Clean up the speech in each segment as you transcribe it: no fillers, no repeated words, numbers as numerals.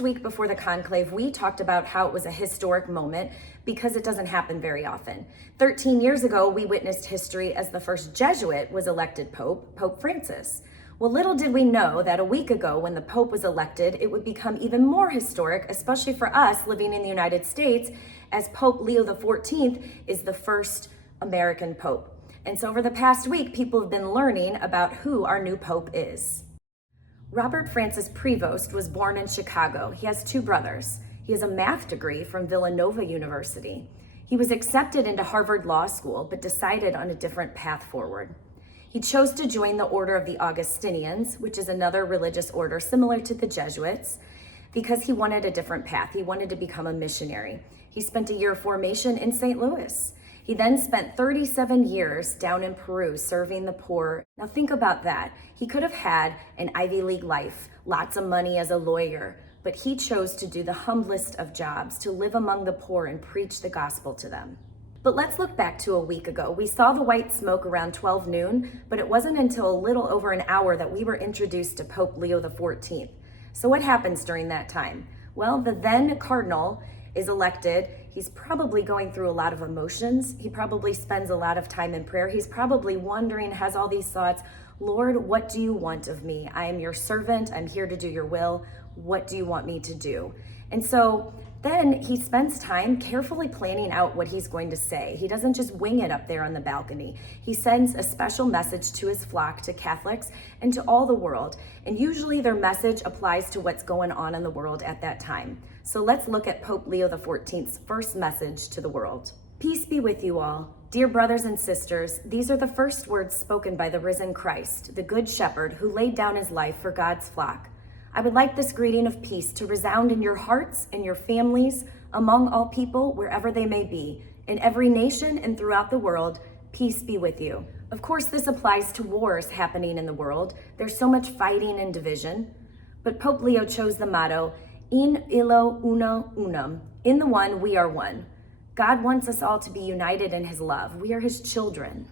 last week before the conclave, we talked about how it was a historic moment because it doesn't happen very often. 13 years ago, we witnessed history as the first Jesuit was elected Pope, Pope Francis. Well, little did we know that a week ago when the Pope was elected, it would become even more historic, especially for us living in the United States, as Pope Leo XIV is the first American Pope. And so over the past week, people have been learning about who our new Pope is. Robert Francis Prevost was born in Chicago. He has two brothers. He has a math degree from Villanova University. He was accepted into Harvard Law School, but decided on a different path forward. He chose to join the Order of the Augustinians, which is another religious order similar to the Jesuits, because he wanted a different path. He wanted to become a missionary. He spent a year of formation in St. Louis. He then spent 37 years down in Peru serving the poor. Now think about that. He could have had an Ivy League life, lots of money as a lawyer, but he chose to do the humblest of jobs, to live among the poor and preach the gospel to them. But let's look back to a week ago. We saw the white smoke around 12 noon, but it wasn't until a little over an hour that we were introduced to Pope Leo XIV. So what happens during that time? Well, the then cardinal is elected. He's probably going through a lot of emotions. He probably spends a lot of time in prayer. He's probably wondering, has all these thoughts, Lord, what do you want of me? I am your servant. I'm here to do your will. What do you want me to do? And so then he spends time carefully planning out what he's going to say. He doesn't just wing it up there on the balcony. He sends a special message to his flock, to Catholics, and to all the world. And usually their message applies to what's going on in the world at that time. So let's look at Pope Leo XIV's first message to the world. Peace be with you all. Dear brothers and sisters, these are the first words spoken by the risen Christ, the Good Shepherd, who laid down his life for God's flock. I would like this greeting of peace to resound in your hearts and your families, among all people, wherever they may be, in every nation and throughout the world. Peace be with you. Of course, this applies to wars happening in the world. There's so much fighting and division. But Pope Leo chose the motto, In illo uno unum, in the one we are one. God wants us all to be united in his love. We are his children.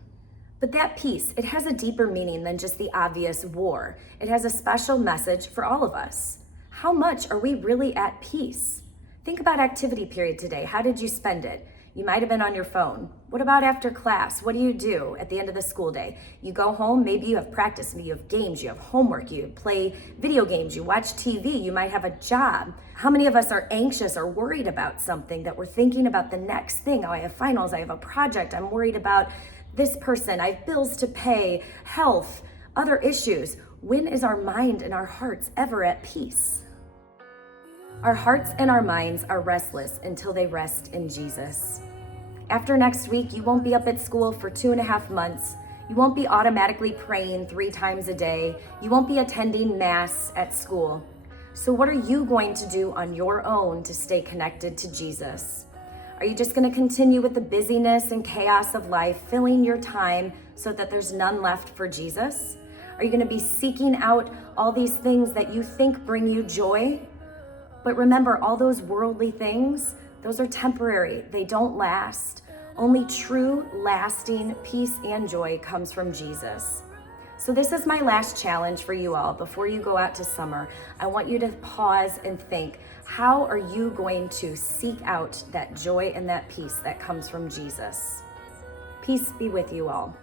But that peace, it has a deeper meaning than just the obvious war. It has a special message for all of us. How much are we really at peace? Think about activity period today. How did you spend it? You might have been on your phone. What about after class? What do you do at the end of the school day? You go home, maybe you have practice, maybe you have games, you have homework, you play video games, you watch TV, you might have a job. How many of us are anxious or worried about something that we're thinking about the next thing? Oh, I have finals, I have a project, I'm worried about this person, I have bills to pay, health, other issues. When is our mind and our hearts ever at peace? Our hearts and our minds are restless until they rest in Jesus. After next week, you won't be up at school for 2.5 months. You won't be automatically praying 3 times a day. You won't be attending Mass at school. So what are you going to do on your own to stay connected to Jesus? Are you just going to continue with the busyness and chaos of life, filling your time so that there's none left for Jesus? Are you going to be seeking out all these things that you think bring you joy? But remember, all those worldly things, those are temporary. They don't last. Only true, lasting peace and joy comes from Jesus. So this is my last challenge for you all. Before you go out to summer, I want you to pause and think, how are you going to seek out that joy and that peace that comes from Jesus? Peace be with you all.